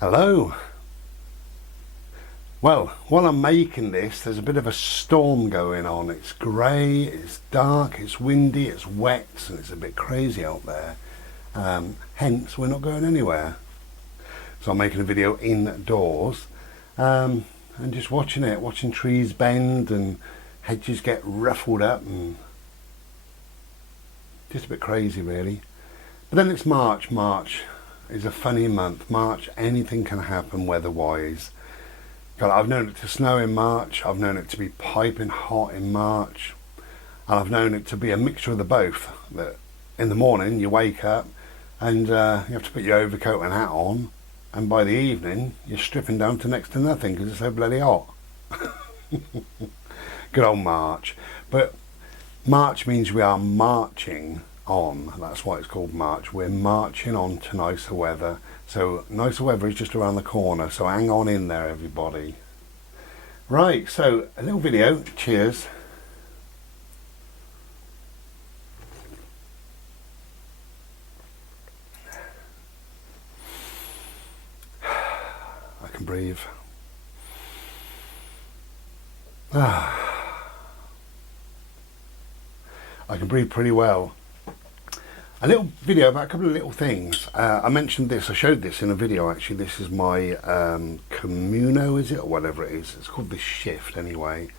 Hello. Well, while I'm making this, there's a bit of a storm going on. It's grey, it's dark, it's windy, it's wet, and it's a bit crazy out there. Hence, we're not going anywhere. So I'm making a video indoors and just watching it, watching trees bend and hedges get ruffled up, and just a bit crazy really. But then it's March. March is a funny month. March, anything can happen weather-wise. God, I've known it to snow in March, I've known it to be piping hot in March, and I've known it to be a mixture of the both. That in the morning you wake up and you have to put your overcoat and hat on, and by the evening you're stripping down to next to nothing because it's so bloody hot. Good old March. But March means we are marching on. That's why it's called March. We're marching on to nicer weather. So nicer weather is just around the corner, so hang on in there everybody. Right, so a little video. Cheers. I can breathe. I can breathe pretty well. A little video about a couple of little things. I mentioned this, I showed this in a video actually. This is my Camino, is it, or whatever it is. It's called the Shift anyway.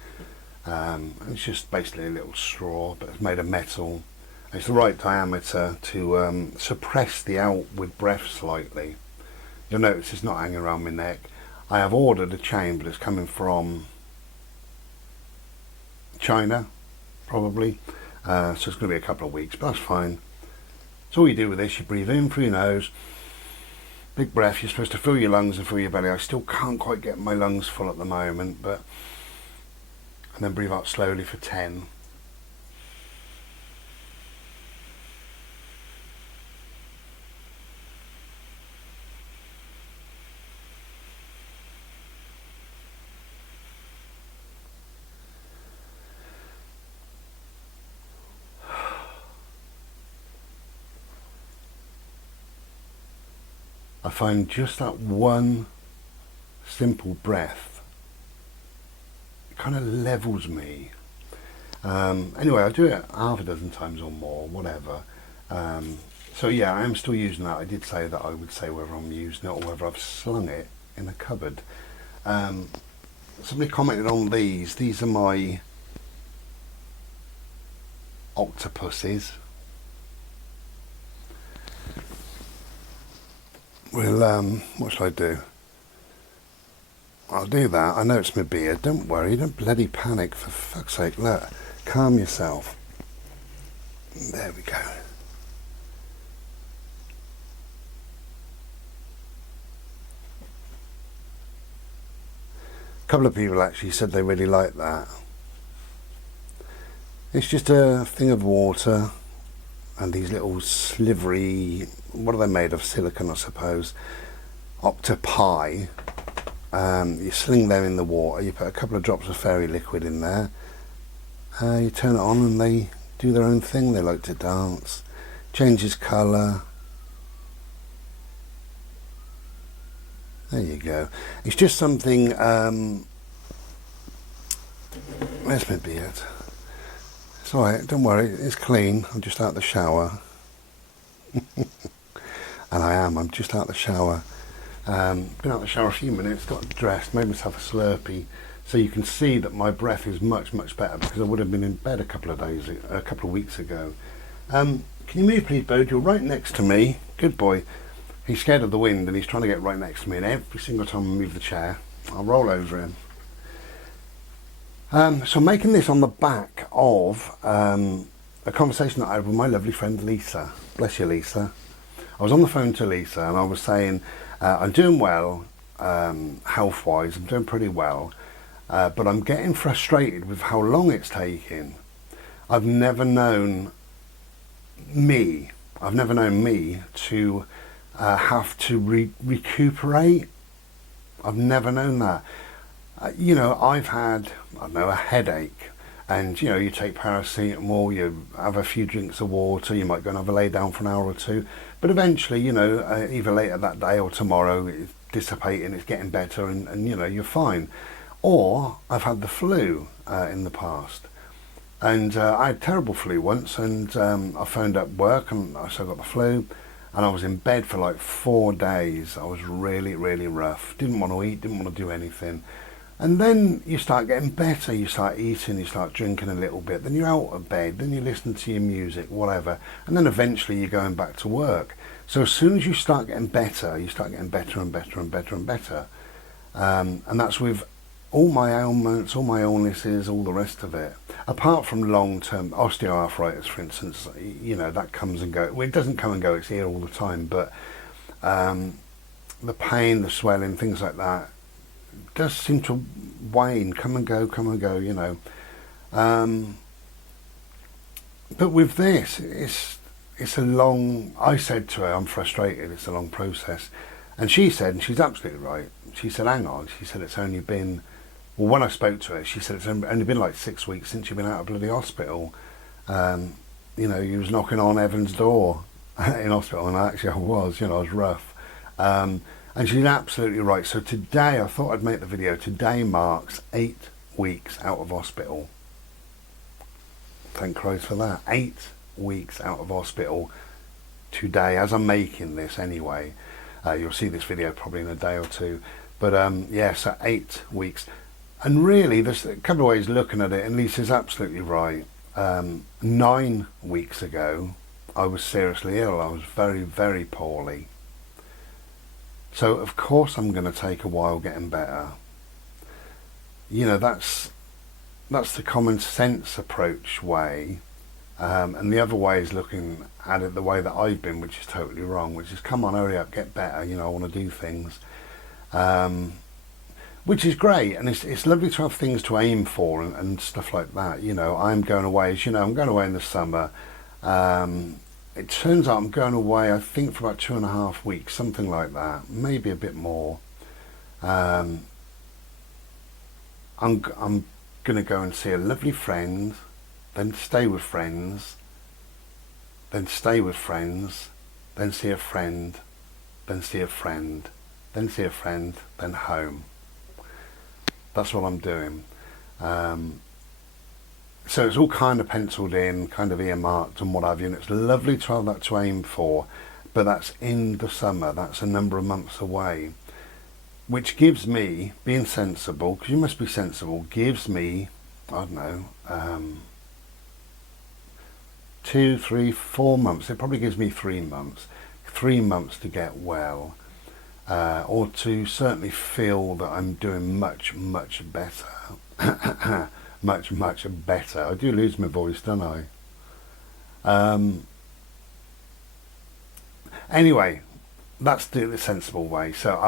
It's just basically a little straw, but it's made of metal. It's the right diameter to suppress the outward breath slightly. You'll notice it's not hanging around my neck. I have ordered a chain, but it's coming from China, probably. So it's going to be a couple of weeks, but that's fine. So all you do with this, you breathe in through your nose, big breath. You're supposed to fill your lungs and fill your belly. I still can't quite get my lungs full at the moment, but and then breathe out slowly for 10. I find just that one simple breath, it kind of levels me. Anyway, I do it half a dozen times or more, whatever. So yeah, I am still using that. I did say that I would say whether I'm using it or whether I've slung it in a cupboard. Somebody commented on these. These are my octopuses. Well, what shall I do? I'll do that. I know it's my beard. Don't worry. Don't bloody panic. For fuck's sake. Look. Calm yourself. There we go. A couple of people actually said they really like that. It's just a thing of water and these little slivery, what are they made of? Silicone, I suppose. Octopi. You sling them in the water, you put a couple of drops of fairy liquid in there, you turn it on and they do their own thing. They like to dance, changes colour. There you go. It's just something, where's my beard? It's alright, don't worry, it's clean. I'm just out of the shower. And I'm just out of the shower. Been out of the shower a few minutes, got dressed, made myself a Slurpee, so you can see that my breath is much better, because I would have been in bed a couple of weeks ago. Can you move please, Bode? You're right next to me. Good boy. He's scared of the wind and he's trying to get right next to me, and every single time I move the chair I'll roll over him. So I'm making this on the back of a conversation that I had with my lovely friend Lisa. Bless you, Lisa. I was on the phone to Lisa and I was saying I'm doing well health wise, I'm doing pretty well, but I'm getting frustrated with how long it's taking. I've never known me to have to recuperate. I've never known that. You know, I've had, I don't know, a headache, and you know, you take paracetamol, you have a few drinks of water, you might go and have a lay down for an hour or two, but eventually, you know, either later that day or tomorrow, it dissipating, it's getting better, and you know, you're fine. Or I've had the flu in the past. And I had terrible flu once, and I phoned up work and I said I got the flu, and I was in bed for like 4 days. I was really, really rough. Didn't want to eat, didn't want to do anything. And then you start getting better, you start eating, you start drinking a little bit, then you're out of bed, then you listen to your music, whatever, and then eventually you're going back to work. So as soon as you start getting better, you start getting better and better and better and better. And that's with all my ailments, all my illnesses, all the rest of it. Apart from long-term osteoarthritis, for instance, you know, that comes and goes. Well, it doesn't come and go, it's here all the time, but the pain, the swelling, things like that, does seem to wane, come and go, you know. But with this, it's a long, I said to her, I'm frustrated, it's a long process. And she said, and she's absolutely right, she said, hang on, she said, it's only been, well, when I spoke to her, she said, it's only been like 6 weeks since you've been out of bloody hospital. You know, you was knocking on Evan's door in hospital, and actually I was, you know, I was rough. And she's absolutely right. So today, I thought I'd make the video. Today marks 8 weeks out of hospital. Thank Christ for that. 8 weeks out of hospital today, as I'm making this anyway. You'll see this video probably in a day or two. But yeah, so 8 weeks. And really, there's a couple of ways of looking at it, and Lisa's absolutely right. 9 weeks ago, I was seriously ill. I was very, very poorly. So of course I'm going to take a while getting better. You know, that's the common sense approach way. And the other way is looking at it the way that I've been, which is totally wrong, which is, come on, hurry up, get better, you know, I want to do things. Which is great, and it's lovely to have things to aim for and stuff like that. You know, I'm going away, as you know, I'm going away in the summer. It turns out I'm going away, I think, for about 2.5 weeks, something like that, maybe a bit more. I'm going to go and see a lovely friend, then stay with friends, then stay with friends, then see a friend, then see a friend, then see a friend, then home. That's what I'm doing. So it's all kind of penciled in, kind of earmarked and what have you, and it's lovely to have that to aim for, but that's in the summer, that's a number of months away, which gives me, being sensible, because you must be sensible, gives me, I don't know, 2, 3, 4 months, it probably gives me 3 months, 3 months to get well, or to certainly feel that I'm doing much, much better. Much, much better. I do lose my voice, don't I? Anyway, that's the sensible way. So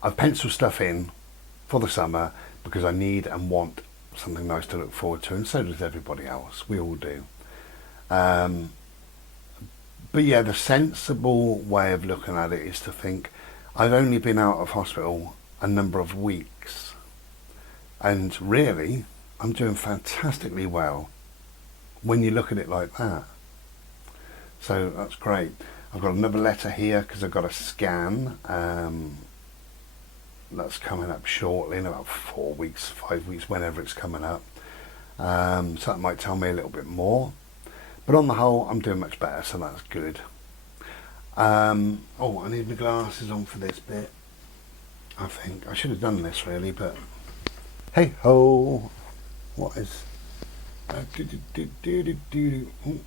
I've penciled stuff in for the summer because I need and want something nice to look forward to, and so does everybody else. We all do. But yeah, the sensible way of looking at it is to think, I've only been out of hospital a number of weeks, and really, I'm doing fantastically well when you look at it like that. So that's great. I've got another letter here because I've got a scan that's coming up shortly in about 4 weeks, 5 weeks, whenever it's coming up. So that might tell me a little bit more. But on the whole, I'm doing much better, so that's good. Oh, I need my glasses on for this bit. I think I should have done this really, but hey ho. What is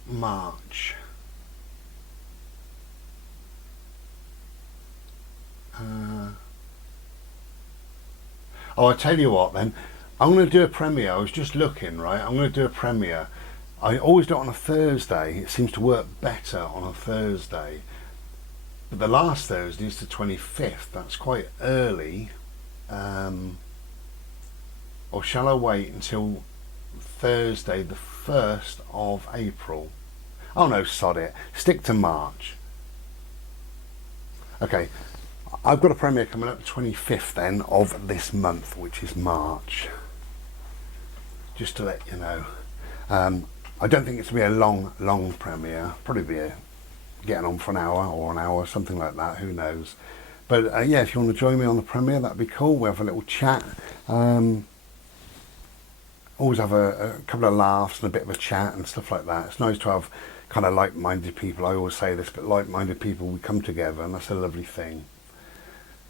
March? Oh, I tell you what then, I'm going to do a premiere. I was just looking, right? I'm going to do a premiere. I always do it on a Thursday. It seems to work better on a Thursday. But the last Thursday is the 25th. That's quite early. Or shall I wait until Thursday the 1st of April? Oh no, sod it. Stick to March. Okay, I've got a premiere coming up the 25th then of this month, which is March. Just to let you know. I don't think it's going to be a long premiere. Probably be getting on for an hour or something like that, who knows. But yeah, if you want to join me on the premiere, that'd be cool. We'll have a little chat. Always have a couple of laughs and a bit of a chat and stuff like that. It's nice to have kind of like-minded people. I always say this, but like-minded people, we come together, and that's a lovely thing.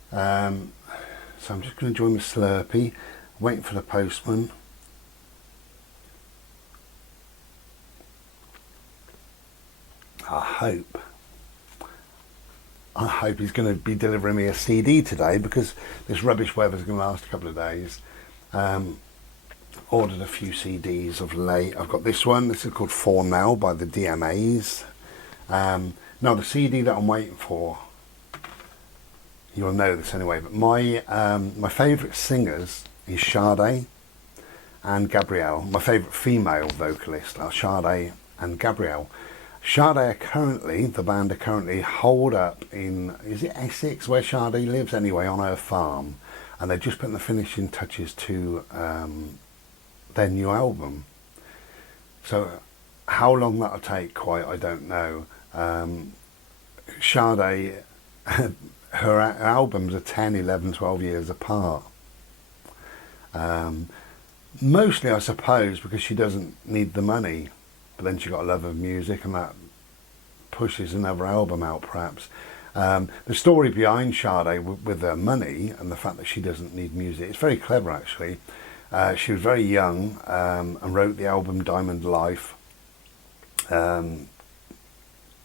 So I'm just going to join the Slurpee, waiting for the postman. I hope he's going to be delivering me a CD today, because this rubbish weather's going to last a couple of days. Ordered a few CDs of late. I've got this one. This is called For Now by the DMAs. Now the CD that I'm waiting for, you'll know this anyway, but my favourite singers is Sade and Gabrielle. My favourite female vocalist are Sade and Gabrielle. Sade are currently, the band are currently holed up in, is it Essex, where Sade lives anyway, on her farm, and they're just putting the finishing touches to their new album. So how long that'll take, quite, I don't know. Sade, her albums are 10, 11, 12 years apart. Mostly, I suppose, because she doesn't need the money, but then she got a love of music, and that pushes another album out, perhaps. The story behind Sade with her money and the fact that she doesn't need music, it's very clever, actually. She was very young and wrote the album Diamond Life.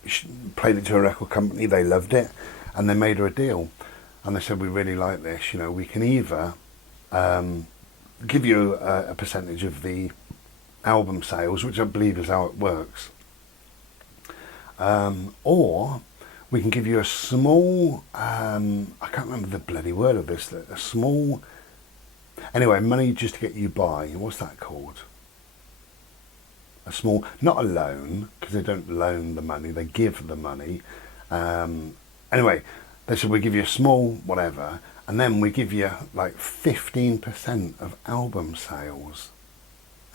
She played it to a record company, they loved it, and they made her a deal. And they said, we really like this, you know, we can either give you a percentage of the album sales, which I believe is how it works, or we can give you a small, I can't remember the bloody word of this, a small, anyway, money just to get you by. What's that called? A small, not a loan, because they don't loan the money, they give the money. Anyway, they said, we give you a small whatever, and then we give you like 15% of album sales.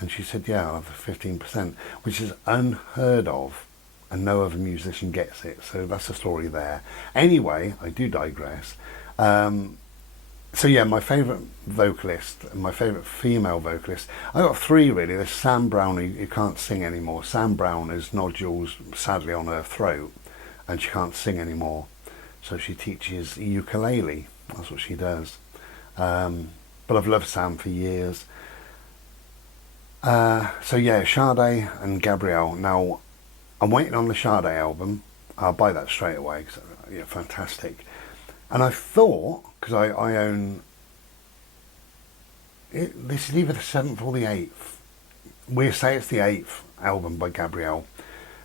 And she said, yeah, I'll have the 15%, which is unheard of, and no other musician gets it. So that's the story there. Anyway, I do digress. So yeah, my favourite vocalist, and my favourite female vocalist, I got three really. There's Sam Brown, who can't sing anymore. Sam Brown has nodules, sadly, on her throat, and she can't sing anymore. So she teaches ukulele. That's what she does. But I've loved Sam for years. So yeah, Sade and Gabrielle. Now, I'm waiting on the Sade album. I'll buy that straight away, because yeah, fantastic. And I thought, because I own it, this is either the 7th or the 8th. We say it's the 8th album by Gabrielle.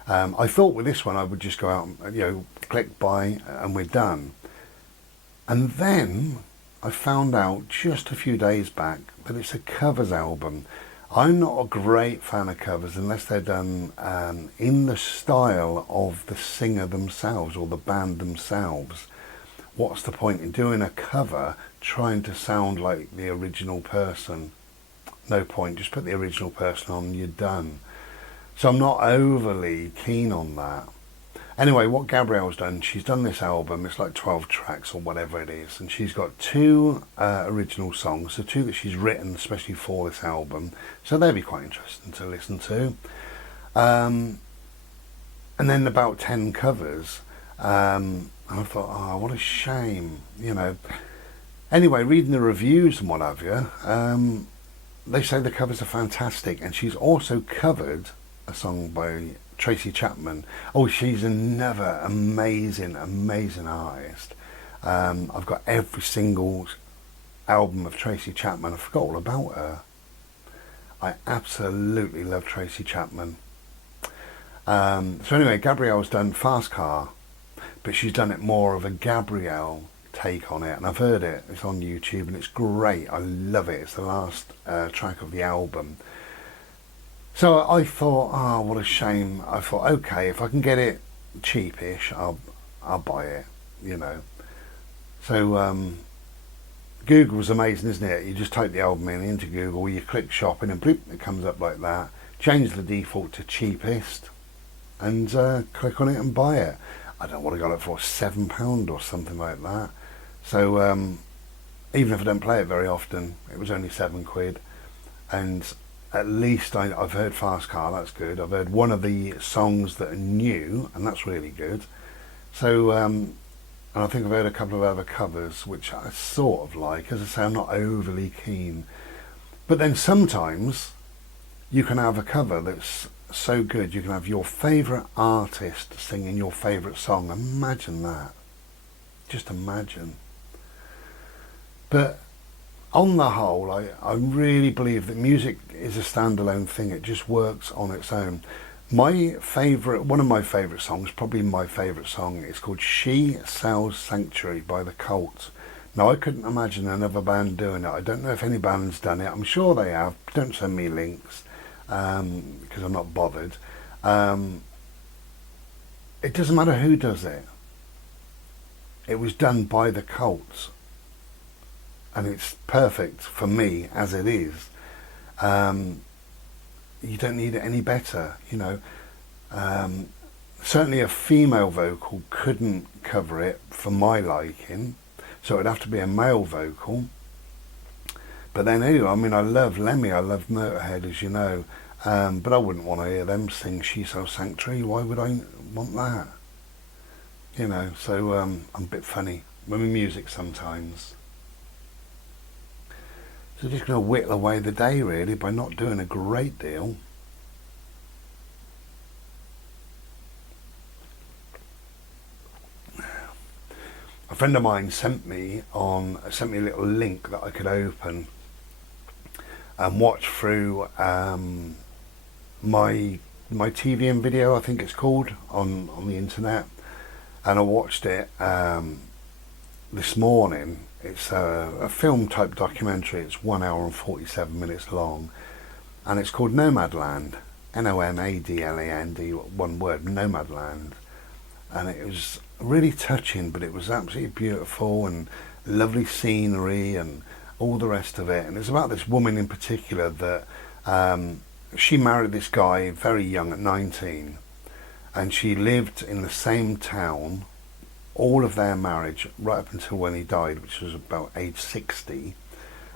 I thought with this one I would just go out and, you know, click buy, and we're done. And then I found out just a few days back that it's a covers album. I'm not a great fan of covers unless they're done in the style of the singer themselves or the band themselves. What's the point in doing a cover trying to sound like the original person? No point, just put the original person on and you're done. So I'm not overly keen on that. Anyway, what Gabrielle's done, she's done this album, it's like 12 tracks or whatever it is, and she's got 2 original songs, so 2 that she's written especially for this album, so they'll be quite interesting to listen to. And then about 10 covers, and I thought, oh, what a shame, you know. Anyway, reading the reviews and what have you, they say the covers are fantastic, and she's also covered a song by Tracy Chapman. Oh, she's another amazing artist. I've got every single album of Tracy Chapman. I forgot all about her. I absolutely love Tracy Chapman. So anyway, Gabrielle's done Fast Car, but she's done it more of a Gabrielle take on it, and I've heard it. It's on YouTube and it's great. I love it. It's the last track of the album. So I thought, oh, what a shame. I thought, okay, if I can get it cheapish, I'll buy it, you know. So Google's amazing, isn't it? You just type the album into Google, you click shopping, and bloop, it comes up like that. Change the default to cheapest, and click on it and buy it. I don't know what I got it for, £7 or something like that. So even if I don't play it very often, it was only £7, and at least I've heard Fast Car, that's good. I've heard one of the songs that are new, and that's really good. So and I think I've heard a couple of other covers, which I sort of like. As I say, I'm not overly keen. But then sometimes you can have a cover that's so good, you can have your favourite artist singing your favourite song. Imagine that. Just imagine. But on the whole, I really believe that music is a standalone thing. It just works on its own. One of my favourite songs, probably my favourite song, is called She Sells Sanctuary by The Cult. Now, I couldn't imagine another band doing it. I don't know if any band's done it. I'm sure they have. Don't send me links, because I'm not bothered. It doesn't matter who does it. It was done by The Cult, and it's perfect for me as it is. You don't need it any better, you know. Certainly a female vocal couldn't cover it for my liking, so it'd have to be a male vocal. But then anyway, I mean, I love Lemmy, I love Motorhead, as you know, but I wouldn't want to hear them sing She Sells Sanctuary. Why would I want that? You know, so I'm a bit funny with my music sometimes. So just going to whittle away the day really by not doing a great deal. A friend of mine sent me a little link that I could open and watch through my TV and video, I think it's called, on the internet, and I watched it this morning. It's a film type documentary. It's 1 hour and 47 minutes long, and it's called Nomadland. Nomadland, one word, Nomadland. And it was really touching, but it was absolutely beautiful and lovely scenery and all the rest of it. And it's about this woman in particular that she married this guy very young at 19, and she lived in the same town all of their marriage right up until when he died, which was about age 60.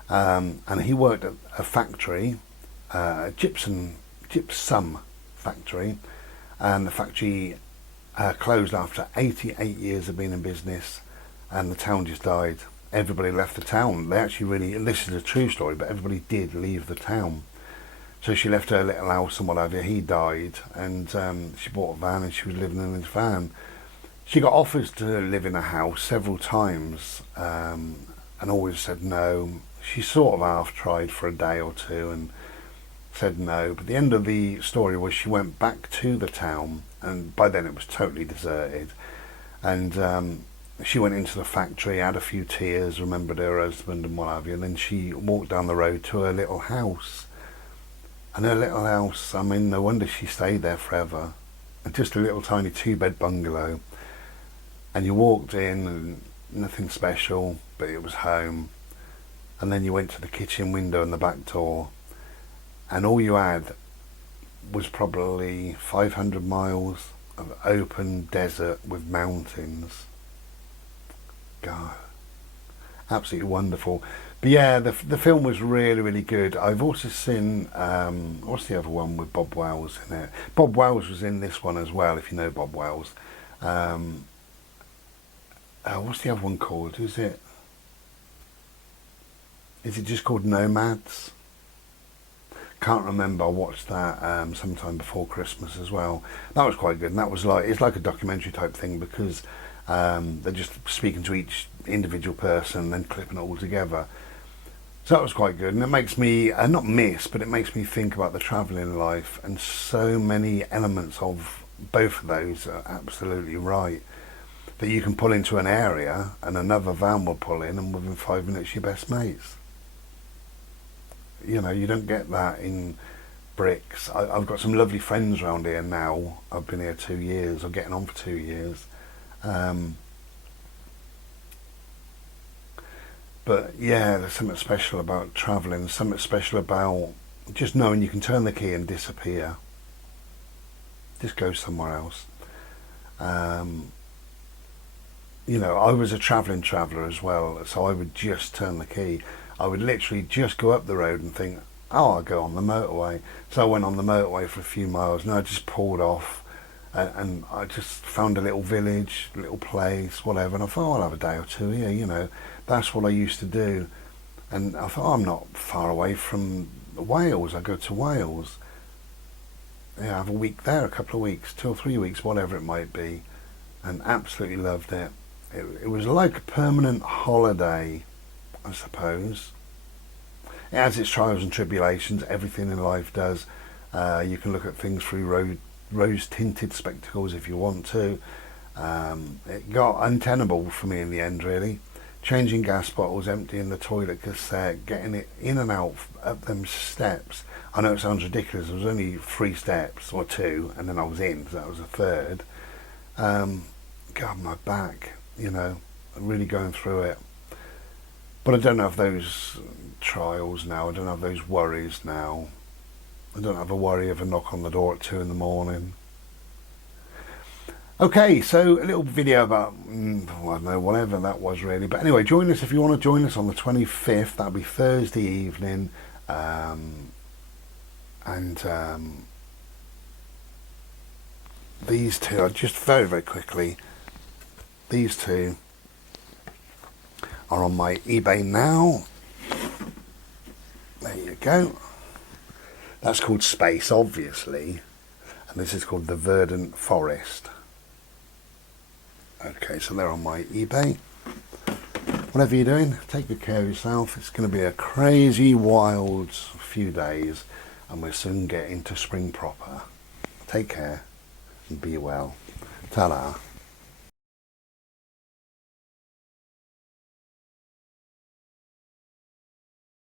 And he worked at a factory, a gypsum factory, and the factory closed after 88 years of being in business, and the town just died. Everybody left the town. They actually this is a true story, but everybody did leave the town. So she left her little house and whatever. He died, and she bought a van, and she was living in his van. She got offers to live in a house several times, and always said no. She sort of half tried for a day or two and said no. But the end of the story was she went back to the town, and by then it was totally deserted. And she went into the factory, had a few tears, remembered her husband and what have you, and then she walked down the road to her little house. And her little house, I mean, no wonder she stayed there forever. Just a little tiny 2-bed bungalow. And you walked in and nothing special, but it was home. And then you went to the kitchen window and the back door, and all you had was probably 500 miles of open desert with mountains. God, absolutely wonderful. But yeah, the film was really, really good. I've also seen, what's the other one with Bob Wells in it? Bob Wells was in this one as well, if you know Bob Wells. What's the other one called? Is it just called Nomads? Can't remember. I watched that sometime before Christmas as well. That was quite good, and that was it's like a documentary type thing, because they're just speaking to each individual person and then clipping it all together. So that was quite good, and it makes me not miss, but it makes me think about the travelling life, and so many elements of both of those are absolutely right. That you can pull into an area and another van will pull in, and within 5 minutes you're best mates. You know, you don't get that in bricks. I've got some lovely friends around here now. I've been here 2 years, or getting on for 2 years. But yeah, there's something special about travelling, something special about just knowing you can turn the key and disappear. Just go somewhere else. you know, I was a traveller as well, so I would just turn the key. I would literally just go up the road and think, oh, I'll go on the motorway. So I went on the motorway for a few miles, and I just pulled off, and I just found a little village, little place, whatever, and I thought, oh, I'll have a day or two here, you know. That's what I used to do. And I thought, oh, I'm not far away from Wales. I go to Wales. Yeah, I have a week there, a couple of weeks, 2 or 3 weeks, whatever it might be, and absolutely loved it. It was like a permanent holiday, I suppose. It has its trials and tribulations. Everything in life does. You can look at things through rose-tinted spectacles if you want to. It got untenable for me in the end, really. Changing gas bottles, emptying the toilet cassette, getting it in and out up them steps. I know it sounds ridiculous. There was only 3 steps or 2, and then I was in, so that was a third. God, my back, you know, I'm really going through it. But I don't have those trials now. I don't have those worries now. I don't have a worry of a knock on the door at 2 in the morning. Okay, so a little video about, I don't know, whatever that was really. But anyway, join us if you want to join us on the 25th. That'll be Thursday evening. These two are just very, very quickly. These two are on my eBay now. There you go. That's called Space, obviously. And this is called the Verdant Forest. Okay, so they're on my eBay. Whatever you're doing, take good care of yourself. It's going to be a crazy, wild few days, and we'll soon get into spring proper. Take care and be well. Ta-da.